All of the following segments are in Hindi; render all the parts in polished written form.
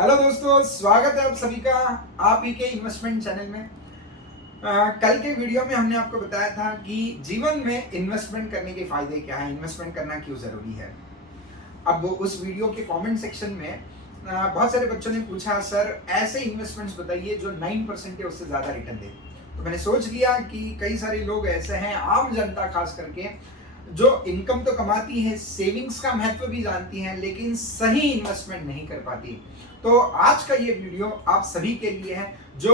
हेलो दोस्तों, स्वागत है आप सभी का आप ही के इन्वेस्टमेंट चैनल में। कल के वीडियो में हमने आपको बताया था कि जीवन में इन्वेस्टमेंट करने के फायदे क्या हैं, इन्वेस्टमेंट करना क्यों जरूरी है। अब उस वीडियो के कमेंट सेक्शन में बहुत सारे बच्चों ने पूछा, सर ऐसे इन्वेस्टमेंट्स बताइए जो 9% या उससे ज्यादा रिटर्न दे। तो मैंने सोच लिया कि कई सारे लोग ऐसे हैं, आम जनता खास करके, जो इनकम तो कमाती है, सेविंग्स का महत्व भी जानती है, लेकिन सही इन्वेस्टमेंट नहीं कर पाती। तो आज का ये वीडियो आप सभी के लिए है जो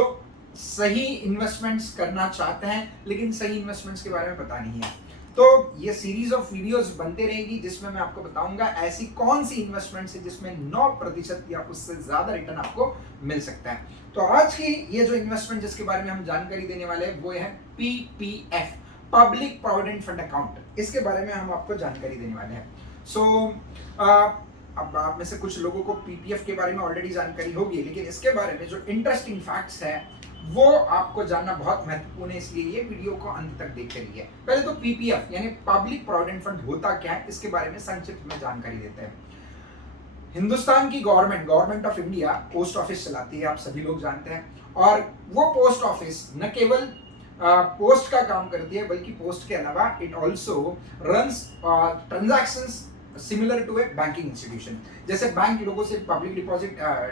सही इन्वेस्टमेंट्स करना चाहते हैं लेकिन सही इन्वेस्टमेंट्स के बारे में पता नहीं है। तो ये सीरीज ऑफ वीडियोस बनते रहेगी जिसमें मैं आपको बताऊंगा ऐसी कौन सी इन्वेस्टमेंट्स है जिसमें 9% या उससे ज्यादा रिटर्न आपको मिल सकता है। तो आज की ये जो इन्वेस्टमेंट जिसके बारे में हम जानकारी देने वाले हैं वो है PPF, public provident fund account. इसके बारे में हम आपको जानकारी देने वाले हैं। अब आप में से कुछ लोगों को पीपीएफ के बारे में ऑलरेडी जानकारी होगी, लेकिन इसके बारे में जो इंटरेस्टिंग फैक्ट्स है वो आपको जानना बहुत महत्वपूर्ण है, इसलिए ये वीडियो को अंत तक देखते रहिए। पहले तो पीपीएफ यानी पब्लिक प्रोविडेंट फंड होता क्या है, इसके बारे में संक्षिप्त में जानकारी देते हैं। हिंदुस्तान की government of India post office चलाती है, आप सभी लोग जानते हैं। और वो पोस्ट ऑफिस न केवल पोस्ट का काम करती है बल्कि पोस्ट के अलावा it also runs transactions similar to a banking institution. जैसे बैंक लोगों से पब्लिक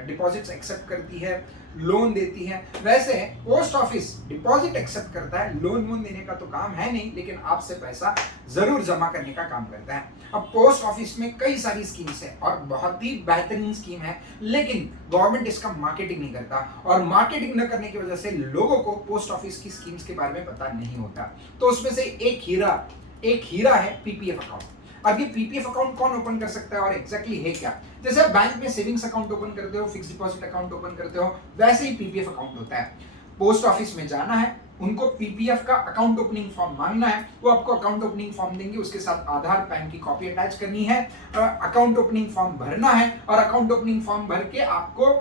डिपॉजिट्स एक्सेप्ट करती है, लोन देती है, वैसे पोस्ट ऑफिस डिपॉजिट एक्सेप्ट करता है, लोन देने का तो काम है नहीं, लेकिन आपसे पैसा जरूर जमा करने का काम करता है। अब पोस्ट ऑफिस में कई सारी स्कीम्स है और बहुत ही बेहतरीन स्कीम है, लेकिन गवर्नमेंट इसका मार्केटिंग नहीं करता, और मार्केटिंग न करने की वजह से लोगों को पोस्ट ऑफिस की स्कीम्स के बारे में पता नहीं होता। तो उसमें से एक हीरा है पीपीएफ अकाउंट। अब ये पीपीएफ अकाउंट कौन ओपन कर सकता है और एग्जैक्टली है क्या? जैसे आप बैंक में सेविंग्स अकाउंट ओपन करते हो, फिक्स डिपॉजिट अकाउंट ओपन करते हो, वैसे ही पीपीएफ अकाउंट होता है। पोस्ट ऑफिस में जाना है, उनको पीपीएफ का अकाउंट ओपनिंग फॉर्म मांगना है, वो आपको अकाउंट ओपनिंग फॉर्म देंगे, उसके साथ आधार पैन की कॉपी अटैच करनी है, अकाउंट ओपनिंग फॉर्म भरना है, और अकाउंट ओपनिंग फॉर्म भर के आपको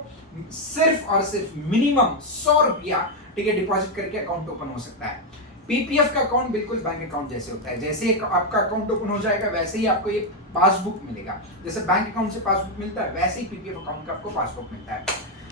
सिर्फ और सिर्फ मिनिमम 100 रुपया ठीक है डिपॉजिट करके अकाउंट ओपन हो सकता है। पीपीएफ का अकाउंट बिल्कुल बैंक अकाउंट जैसे होता है। जैसे आपका अकाउंट ओपन हो जाएगा वैसे ही आपको ये पासबुक मिलेगा। जैसे बैंक अकाउंट से पासबुक मिलता है वैसे ही पीपीएफ अकाउंट का आपको पासबुक मिलता है।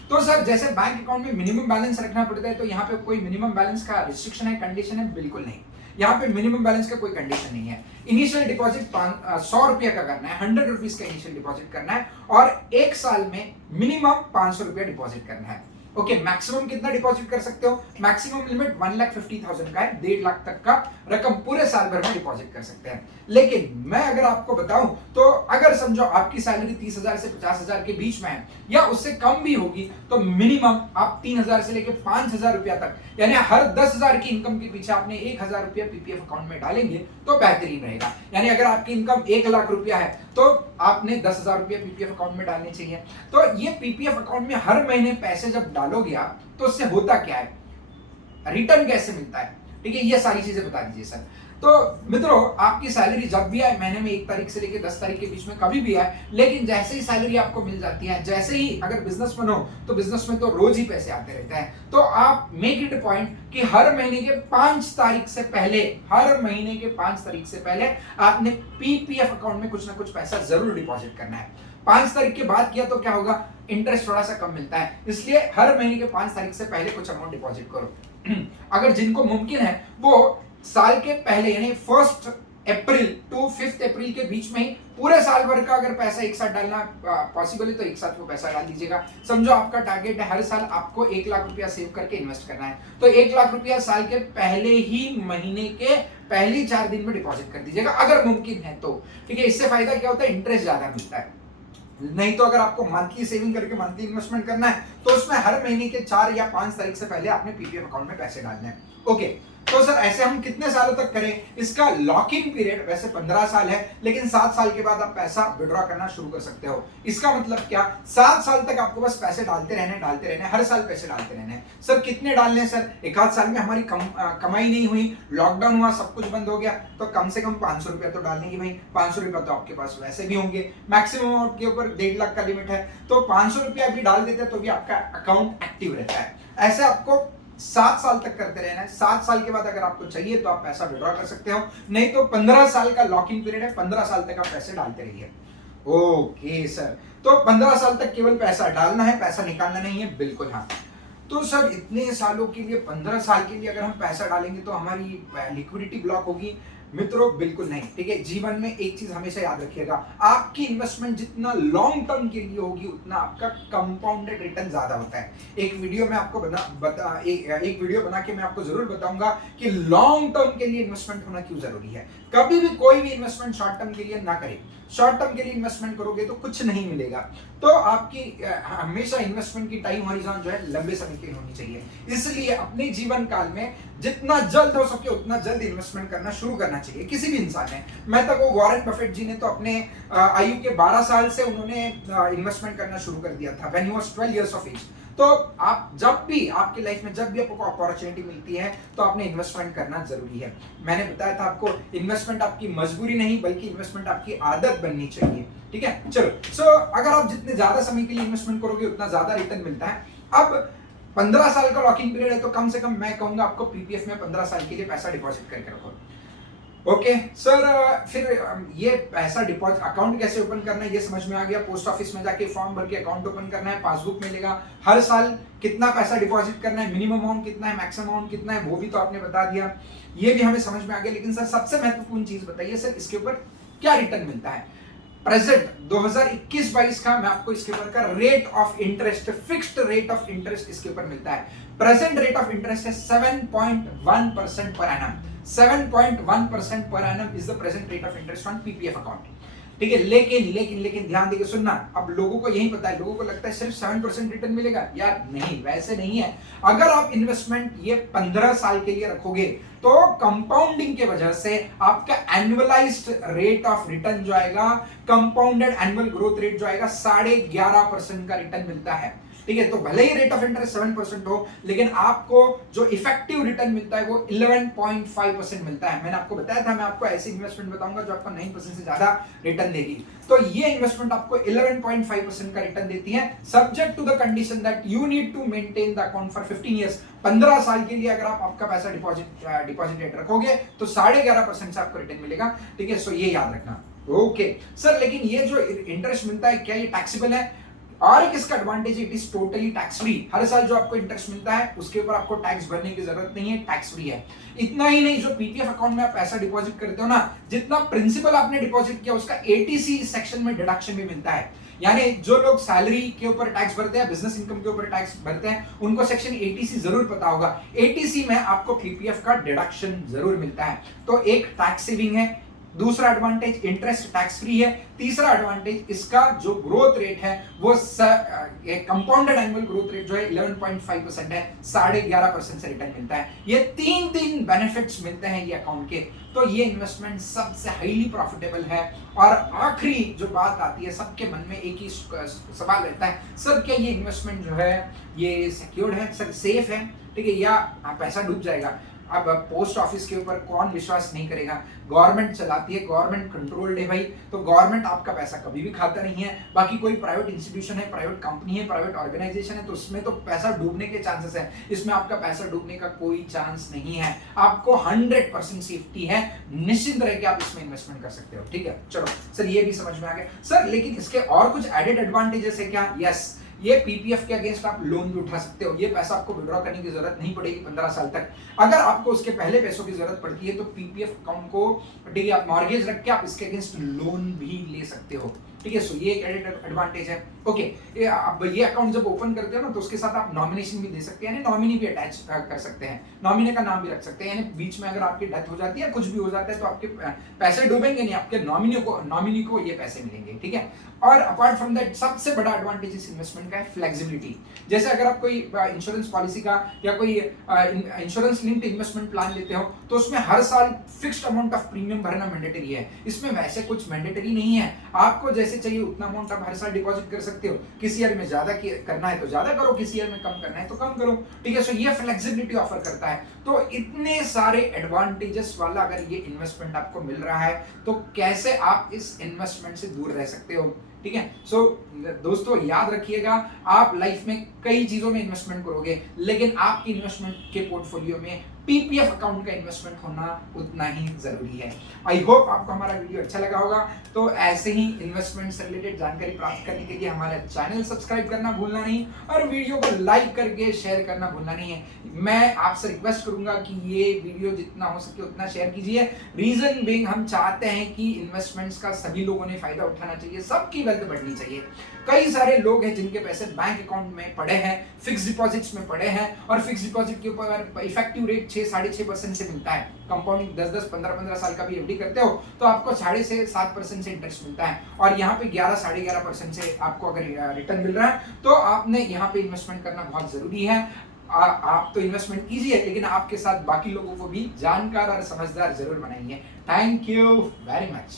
तो सर जैसे बैंक अकाउंट में मिनिमम बैलेंस रखना पड़ता है, तो यहाँ पे कोई मिनिमम बैलेंस का रिस्ट्रिक्शन है, कंडीशन है? बिल्कुल नहीं। यहाँ पे मिनिमम बैलेंस का कोई कंडीशन नहीं है। इनिशियल डिपॉजिट 100 रुपया का करना है, 100 रुपीज का इनिशियल डिपॉजिट करना है, और एक साल में मिनिमम 500 रुपया डिपॉजिट करना है। ओके, मैक्सिमम कितना डिपॉजिट कर सकते हो? मैक्सिमम लिमिट 1,50,000 का है, 1.5 लाख तक का रकम पूरे साल भर में डिपॉजिट कर सकते हैं। लेकिन मैं अगर आपको बताऊं तो अगर समझो आपकी सैलरी 30,000 से 50,000 के बीच में है या उससे कम भी होगी, तो मिनिमम आप 3,000 से लेकर 5,000 रुपया तक, यानी हर 10,000 की इनकम के पीछे आपने 1,000 रुपया पीपीएफ अकाउंट में डालेंगे तो बेहतरीन रहेगा। यानी अगर आपकी इनकम 1 लाख रुपया है तो आपने 10,000 रुपया पीपीएफ अकाउंट में डालने चाहिए। तो ये पीपीएफ अकाउंट में हर महीने पैसे जब डालोगे आप, तो उससे होता क्या है, रिटर्न कैसे मिलता है, ठीक है, ये सारी चीजें बता दीजिए सर। तो मित्रों, आपकी सैलरी जब भी आए, महीने में 1 तारीख से लेकर 10 तारीख के बीच में कभी भी आए, लेकिन जैसे ही सैलरी आपको मिल जाती है, जैसे ही अगर बिजनेसमैन हो तो बिजनेस में तो रोज ही पैसे आते रहते हैं, तो आप मेक इट पॉइंट कि हर महीने के 5 तारीख से पहले, हर महीने के 5 तारीख से पहले आपने पीपीएफ अकाउंट में कुछ ना कुछ पैसा जरूर डिपॉजिट करना है। 5 तारीख के बाद किया तो क्या होगा, इंटरेस्ट थोड़ा सा कम मिलता है, इसलिए हर महीने के 5 तारीख से पहले कुछ अमाउंट डिपॉजिट करो। अगर जिनको मुमकिन है वो साल के पहले यानी 1 अप्रैल टू 5 अप्रैल के बीच में ही पूरे साल भर का अगर पैसा एक साथ डालना पॉसिबल है तो एक साथ वो पैसा डाल दीजिएगा। समझो आपका टारगेट है हर साल आपको 1 लाख रुपया सेव करके इन्वेस्ट करना है, तो 1 लाख रुपया साल के पहले ही महीने के पहले 4 दिन में डिपॉजिट कर दीजिएगा अगर मुमकिन है तो, ठीक है। इससे फायदा क्या होता है, इंटरेस्ट ज्यादा मिलता है। नहीं तो अगर आपको मंथली सेविंग करके मंथली इन्वेस्टमेंट करना है तो उसमें हर महीने के 4 या 5 तारीख से पहले आपने पीपीएफ अकाउंट में पैसे डालने हैं। ओके, तो सर ऐसे हम कितने सालों तक करें? इसका लॉक इन पीरियड वैसे 15 साल है, लेकिन 7 साल के बाद आप पैसा विड्रॉ करना शुरू कर सकते हो। इसका मतलब क्या, 7 साल तक आपको बस पैसे डालते रहने, हर साल पैसे डालते रहने। सर कितने डालने? सर 1 आध साल में हमारी कमाई नहीं हुई, लॉकडाउन हुआ, सब कुछ बंद हो गया, तो कम से कम 500 रुपया तो डालने की भाई। 500 रुपया तो आपके पास वैसे भी होंगे, मैक्सिमम आपके ऊपर 1.5 लाख का लिमिट है, तो 500 रुपया भी डाल देते तो भी आपका अकाउंट एक्टिव रहता है। ऐसे आपको 7 साल तक करते रहना है। 7 साल के बाद अगर आपको चाहिए तो आप पैसा विड्रॉ कर सकते हो, नहीं तो 15 साल का लॉक इन पीरियड है, 15 साल तक आप पैसे डालते रहिए। ओके सर, तो 15 साल तक केवल पैसा डालना है, पैसा निकालना नहीं है, बिल्कुल हाँ। तो सर इतने सालों के लिए, 15 साल के लिए अगर हम पैसा डालेंगे तो हमारी लिक्विडिटी ब्लॉक होगी? मित्रों बिल्कुल नहीं, ठीक है। जीवन में एक चीज हमेशा याद रखिएगा, आपकी इन्वेस्टमेंट जितना लॉन्ग टर्म के लिए होगी उतना आपका कंपाउंडेड रिटर्न ज्यादा होता है। एक वीडियो में आपको एक वीडियो बना के मैं आपको जरूर बताऊंगा कि लॉन्ग टर्म के लिए इन्वेस्टमेंट होना क्यों जरूरी है। कभी भी कोई भी इन्वेस्टमेंट शॉर्ट टर्म के लिए ना करें। शॉर्ट टर्म के लिए इन्वेस्टमेंट करोगे तो कुछ नहीं मिलेगा। तो आपकी हमेशा इन्वेस्टमेंट की टाइम हॉरिजॉन जो है लंबे समय की होनी चाहिए। इसलिए अपने जीवन काल में जितना जल्द हो सके उतना जल्द इन्वेस्टमेंट करना शुरू करना चाहिए किसी भी इंसान ने। मैं तो वो वॉरेन बफेट जी ने तो अपने आयु के 12 साल से उन्होंने इन्वेस्टमेंट करना शुरू कर दिया था, when he was 12 years of age. तो आप जब भी आपकी लाइफ में जब भी आपको अपॉर्चुनिटी मिलती है तो आपने इन्वेस्टमेंट करना जरूरी है। मैंने बताया था आपको, इन्वेस्टमेंट आपकी मजबूरी नहीं बल्कि इन्वेस्टमेंट आपकी आदत बननी चाहिए, ठीक है। चलो सो अगर आप जितने ज्यादा समय के लिए इन्वेस्टमेंट करोगे उतना ज्यादा रिटर्न मिलता है। अब 15 साल का लॉकिंग पीरियड है तो कम से कम मैं कहूंगा आपको पीपीएफ में 15 साल के लिए पैसा डिपॉजिट करके रखो। ओके सर, फिर ये पैसा डिपॉजिट अकाउंट कैसे ओपन करना है ये समझ में आ गया। पोस्ट ऑफिस में जाके फॉर्म भर के अकाउंट ओपन करना है, पासबुक मिलेगा, हर साल कितना पैसा डिपॉजिट करना है, मिनिमम अमाउंट कितना है, मैक्सिमम अमाउंट कितना है, वो भी तो आपने बता दिया, ये भी हमें समझ में आ गया। लेकिन सर सबसे महत्वपूर्ण चीज बताइए सर, इसके ऊपर क्या रिटर्न मिलता है? प्रेजेंट 2021-22 का मैं आपको इसके ऊपर का rate of interest, fixed rate of interest इसके ऊपर मिलता है। प्रेजेंट रेट ऑफ इंटरेस्ट है 7.1% per annum. 7.1% per annum is the present rate of interest on PPF account, ठीक है। लेकिन लेकिन लेकिन ध्यान देके सुनना, अब लोगों को यही पता है, लोगों को लगता है सिर्फ 7% रिटर्न मिलेगा। यार नहीं, वैसे नहीं है। अगर आप इन्वेस्टमेंट ये 15 साल के लिए रखोगे तो कंपाउंडिंग के वजह से आपका एनुअलाइज्ड रेट ऑफ रिटर्न जो आएगा, कंपाउंडेड एनुअल ग्रोथ रेट जो आएगा 11.5% का रिटर्न मिलता है, ठीक है। तो भले ही रेट ऑफ इंटरेस्ट 7% हो लेकिन आपको जो इफेक्टिव रिटर्न मिलता है वो 11.5% मिलता है। मैंने आपको बताया था मैं आपको ऐसी इन्वेस्टमेंट बताऊंगा जो आपको 9% से ज्यादा रिटर्न देगी। तो ये इन्वेस्टमेंट आपको 11.5% का रिटर्न देती है, subject to the condition that you need to maintain the account for 15 years. 15 साल के लिए अगर आप आपका पैसा डिपॉजिट रेट रखोगे तो 11.5% से आपको रिटर्न मिलेगा, ठीक है। सो ये याद रखना। ओके सर, लेकिन ये जो इंटरेस्ट मिलता है क्या ये टैक्सेबल है? और एक इसका advantage, it is totally tax free. हर साल जो आपको इंटरेस्ट मिलता है उसके ऊपर आपको टैक्स भरने की जरूरत नहीं है, टैक्स फ्री है। इतना ही नहीं, जो पीपीएफ अकाउंट में आप पैसा डिपॉजिट करते हो ना, जितना प्रिंसिपल आपने डिपॉजिट किया उसका एटीसी सेक्शन में डिडक्शन भी मिलता है। यानी जो लोग सैलरी के ऊपर टैक्स भरते हैं, बिजनेस इनकम के ऊपर टैक्स भरते हैं, उनको सेक्शन एटीसी जरूर पता होगा। एटीसी में आपको पीपीएफ का डिडक्शन जरूर मिलता है। तो एक टैक्स सेविंग है, दूसरा एडवांटेज इंटरेस्ट टैक्स फ्री है, तीसरा एडवांटेज इसका जो ग्रोथ रेट है वो कंपाउंडेड एनुअल ग्रोथ रेट जो है 11.5% है, 11.5% से रिटर्न मिलता है। ये तीन बेनिफिट्स मिलते हैं ये अकाउंट के। तो ये इन्वेस्टमेंट सबसे हाईली प्रॉफिटेबल है। और आखिरी जो बात आती है, सबके मन में एक ही सवाल रहता है, सर क्या ये इन्वेस्टमेंट जो है ये सिक्योर्ड है, सर सेफ है, ठीक है, या पैसा डूब जाएगा? अब पोस्ट ऑफिस के ऊपर कौन विश्वास नहीं करेगा? गवर्नमेंट चलाती है, गवर्नमेंट कंट्रोल्ड है भाई, तो गवर्नमेंट आपका पैसा कभी भी खाता नहीं है। बाकी कोई प्राइवेट इंस्टीट्यूशन है, प्राइवेट कंपनी है, प्राइवेट ऑर्गेनाइजेशन है तो उसमें तो पैसा डूबने के चांसेस है, इसमें आपका पैसा डूबने का कोई चांस नहीं है। आपको 100% सेफ्टी है, निश्चिंत रह के आप इसमें इन्वेस्टमेंट कर सकते हो, ठीक है। चलो सर ये भी समझ में आ गया। सर लेकिन इसके और कुछ एडेड एडवांटेजेस है क्या? यस, ये पीपीएफ के अगेंस्ट आप लोन भी उठा सकते हो। ये पैसा आपको विड्रॉ करने की जरूरत नहीं पड़ेगी 15 साल तक। अगर आपको उसके पहले पैसों की जरूरत पड़ती है तो पीपीएफ अकाउंट को, ठीक है, आप मॉर्गेज रख के आप इसके अगेंस्ट लोन भी ले सकते हो, ठीक है। सो ये एक एडेड एडवांटेज है। ओके, ये अकाउंट जब ओपन करते हो ना तो उसके साथ आप नॉमिनेशन भी दे सकते हैं, यानी नॉमिनी भी अटैच कर सकते हैं, नॉमिनी का नाम भी रख सकते हैं। यानी बीच में अगर आपकी डेथ हो जाती है, कुछ भी हो जाता है तो आपके पैसे डूबेंगे नहीं, आपके नॉमिनी को ये पैसे मिलेंगे, ठीक है। और अपार्ट फ्रॉम दैट सबसे बड़ा एडवांटेज इस इन्वेस्टमेंट का है फ्लेक्सिबिलिटी। जैसे अगर आप कोई इंश्योरेंस पॉलिसी का या कोई इंश्योरेंस लिंक्ड इन्वेस्टमेंट प्लान लेते हो तो उसमें हर साल फिक्स्ड अमाउंट ऑफ प्रीमियम भरना मैंडेटरी है। इसमें वैसे कुछ मैंडेटरी नहीं है, आपको जैसे चाहिए उतना अमाउंट आप हर साल डिपॉजिट कर सकते हो। किसी ईयर में ज्यादा करना है तो ज्यादा करो, किसी ईयर में कम करना है तो कम करो, ठीक है। सो ये फ्लेक्सिबिलिटी ऑफर करता है। तो इतने सारे एडवांटेजेस वाला अगर ये इन्वेस्टमेंट आपको मिल रहा है तो कैसे आप इस इन्वेस्टमेंट से दूर रह सकते हो, ठीक है। सो दोस्तों याद रखिएगा, आप लाइफ में कई चीजों में इन्वेस्टमेंट करोगे लेकिन आपकी इन्वेस्टमेंट के पोर्टफोलियो में पीपीएफ अकाउंट का इन्वेस्टमेंट होना उतना ही जरूरी है। आई होप आपको हमारा वीडियो अच्छा लगा होगा। तो ऐसे ही इन्वेस्टमेंट से रिलेटेड जानकारी प्राप्त करने के लिए हमारा चैनल सब्सक्राइब करना भूलना नहीं और वीडियो को लाइक करके शेयर करना भूलना नहीं है। मैं आपसे रिक्वेस्ट करूंगा कि ये वीडियो जितना हो सके उतना शेयर कीजिए। रीजन बीइंग हम चाहते हैं कि इन्वेस्टमेंट्स का सभी लोगों ने फायदा उठाना चाहिए, सबकी वेल्थ बढ़नी चाहिए। कई सारे लोग हैं जिनके पैसे बैंक अकाउंट में पड़े हैं, फिक्स डिपॉजिट्स में पड़े हैं और फिक्स डिपॉजिट के ऊपर इफेक्टिव रेट 6-6.5% से मिलता है। कंपाउंडिंग 10-10, 15-15 साल का भी एफडी करते हो तो आपको 6.5 से 7% से इंटरेस्ट मिलता है और यहाँ पे 11-11.5% से आपको अगर रिटर्न मिल रहा है तो आपने यहाँ पे इन्वेस्टमेंट करना बहुत जरूरी है। आप तो इन्वेस्टमेंट कीजिए लेकिन आपके साथ बाकी लोगों को भी जानकार और समझदार जरूर बनाइए। Thank you very much.